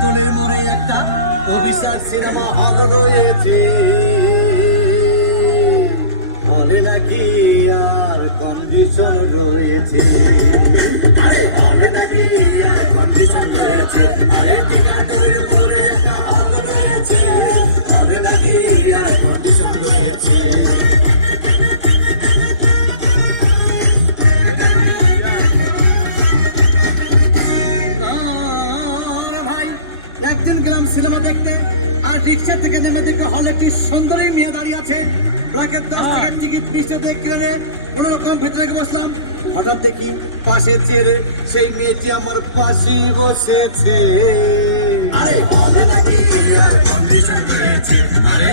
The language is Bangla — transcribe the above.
টিকাটনের মোড়ে একটা অভিশাপ সিনেমা হল রয়েছে, হলে নাকি আর কন্ডিশন রয়েছে। আরে হলে নাকি আর কন্ডিশন রয়েছে, আরে টিকাটনের মোড়ে একটা হল রয়েছে, হলে নাকি আর কন্ডিশন রয়েছে। একদিন গেলাম সিনেমা দেখতে, আর রিক্সা থেকে নেমে দেখে হলে একটি সুন্দরী মেয়ে দাঁড়িয়ে আছে। প্রায় 10 টাকার টিকিট নিচে কিনে কোন রকম ভেতরে বসলাম। হঠাৎ দেখি পাশে চেয়ারে সেই মেয়েটি আমার পাশে বসেছে। আরে হলে নাকি আর কন্ডিশন রয়েছে, আরে